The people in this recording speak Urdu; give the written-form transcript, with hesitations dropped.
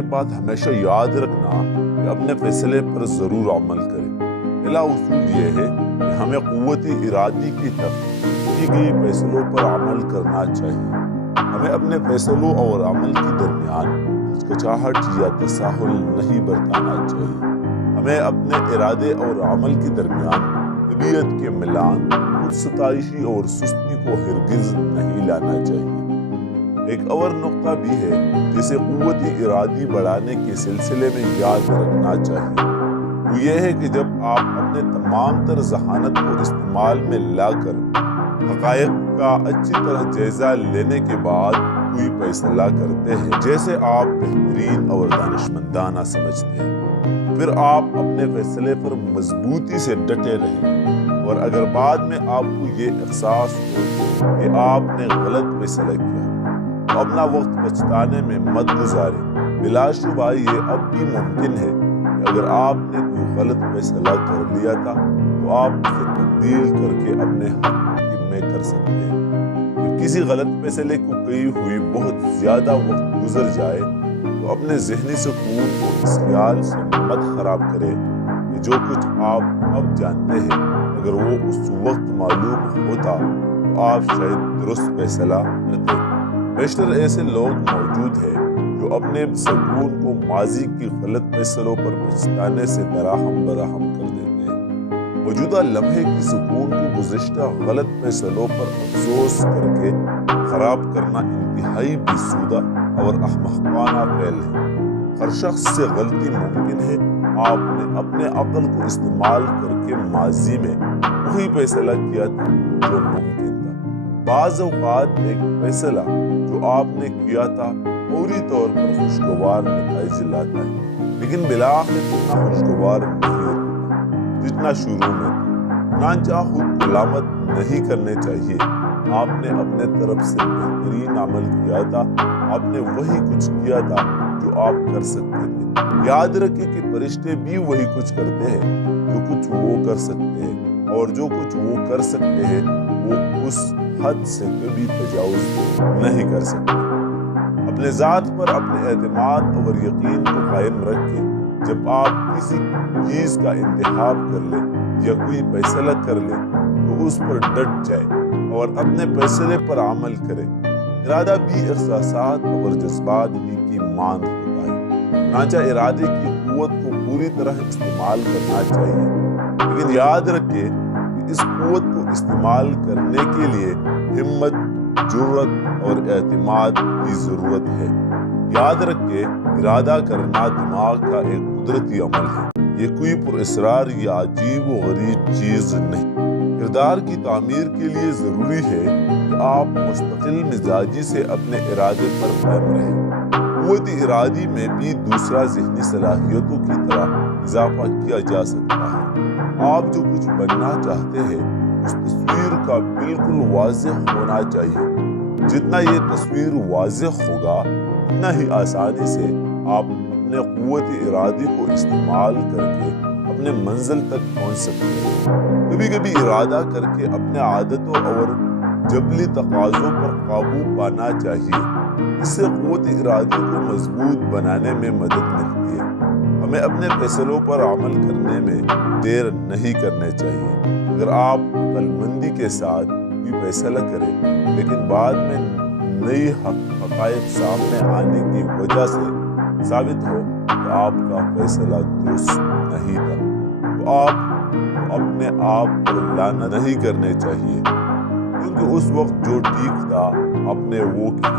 یہ بات ہمیشہ یاد رکھنا کہ اپنے فیصلے پر ضرور عمل کریں۔ پہلا اصول یہ ہے کہ ہمیں قوت ارادی کی طرف کی گئی فیصلوں پر عمل کرنا چاہیے۔ ہمیں اپنے فیصلوں اور عمل کے درمیان ہچکچاہٹ یا تساہل نہیں برتانا چاہیے۔ ہمیں اپنے ارادے اور عمل کے درمیان طبیعت کے میلان، خود ستائشی اور سستی کو ہرگز نہیں لانا چاہیے۔ ایک اور نقطہ بھی ہے جسے قوت ارادی بڑھانے کے سلسلے میں یاد رکھنا چاہیے، وہ یہ ہے کہ جب آپ اپنے تمام تر ذہانت کو استعمال میں لا کر حقائق کا اچھی طرح جائزہ لینے کے بعد کوئی فیصلہ کرتے ہیں جیسے آپ بہترین اور دانشمندانہ سمجھتے ہیں، پھر آپ اپنے فیصلے پر مضبوطی سے ڈٹے رہیں، اور اگر بعد میں آپ کو یہ احساس ہو کہ آپ نے غلط فیصلہ کیا تو اپنا وقت پچھتانے میں مت گزاریں۔ بلا شبہ یہ اب بھی ممکن ہے کہ اگر آپ نے کوئی غلط فیصلہ کر لیا تھا تو آپ اسے تبدیل کر کے اپنے حق میں کر سکتے ہیں۔ جب کسی غلط فیصلے کو کئی ہوئی بہت زیادہ وقت گزر جائے تو اپنے ذہنی سکون کو اس خیال سے مت خراب کرے کہ جو کچھ آپ اب جانتے ہیں اگر وہ اس وقت معلوم ہوتا تو آپ شاید درست فیصلہ کرتے۔ بیشتر ایسے لوگ موجود ہیں جو اپنے سکون کو ماضی کی غلط فیصلوں پر پچھتانے سے دراہم برہم کر دیتے ہیں۔ موجودہ لمحے کی سکون کو گزشتہ غلط فیصلوں پر افسوس کر کے خراب کرنا انتہائی بیسودہ اور احمقانہ فعل ہے۔ ہر شخص سے غلطی ممکن ہے۔ آپ نے اپنے عقل کو استعمال کر کے ماضی میں وہی فیصلہ کیا تھا جو ممکن تھا۔ بعض اوقات ایک فیصلہ جو آپ نے کیا تھا فوری طور پر خوشگوار نتائج لاتا ہے، لیکن بالآخر اتنا خوشگوار نہیں ہوتا جتنا شروع میں تھا۔ چنانچہ خود ملامت نہیں کرنے چاہیے۔ آپ نے اپنے طرف سے بہترین عمل کیا تھا، آپ نے وہی کچھ کیا تھا جو آپ کر سکتے تھے۔ یاد رکھیں کہ فرشتے بھی وہی کچھ کرتے ہیں جو کچھ وہ کر سکتے ہیں، اور جو کچھ وہ کر سکتے ہیں وہ اس حد سے کبھی تجاوز نہیں کر سکتے۔ اپنے ذات پر اپنے اعتماد اور یقین کو قائم رکھیں۔ جب آپ کسی چیز کا انتخاب کر لیں یا کوئی فیصلہ کر لیں تو اس پر ڈٹ جائیں اور اپنے فیصلے پر عمل کریں۔ ارادہ بھی احساسات اور جذبات ہی کی مانند ہوتا ہے، چنانچہ ارادے کی قوت کو پوری طرح استعمال کرنا چاہیے، لیکن یاد رکھیں کہ اس قوت کو استعمال کرنے کے لیے ہمت، جرأت اور اعتماد کی ضرورت ہے۔ یاد رکھیں ارادہ کرنا دماغ کا ایک قدرتی عمل ہے، یہ کوئی پراسرار یا عجیب و غریب چیز نہیں۔ کردار کی تعمیر کے لیے ضروری ہے کہ آپ مستقل مزاجی سے اپنے ارادے پر قائم رہیں۔ قوت ارادی میں بھی دوسرا ذہنی صلاحیتوں کی طرح اضافہ کیا جا سکتا ہے۔ آپ جو کچھ بننا چاہتے ہیں اس تصویر کا بالکل واضح ہونا چاہیے۔ جتنا یہ تصویر واضح ہوگا اتنا ہی آسانی سے آپ اپنے قوت ارادی کو استعمال کر کے اپنے منزل تک پہنچ سکتے ہیں۔ کبھی کبھی ارادہ کر کے اپنے عادتوں اور جبلی تقاضوں پر قابو پانا چاہیے۔ اس سے قوت ارادی کو مضبوط بنانے میں مدد ملتی ہے۔ ہمیں اپنے فیصلوں پر عمل کرنے میں دیر نہیں کرنے چاہیے۔ اگر آپ عقل مندی کے ساتھ کوئی فیصلہ کریں لیکن بعد میں نئی حقائق سامنے آنے کی وجہ سے ثابت ہو کہ آپ کا فیصلہ درست نہیں تھا تو آپ کو اپنے آپ پر لعنت نہیں کرنے چاہیے، کیونکہ اس وقت جو ٹھیک تھا آپ نے وہ کیا۔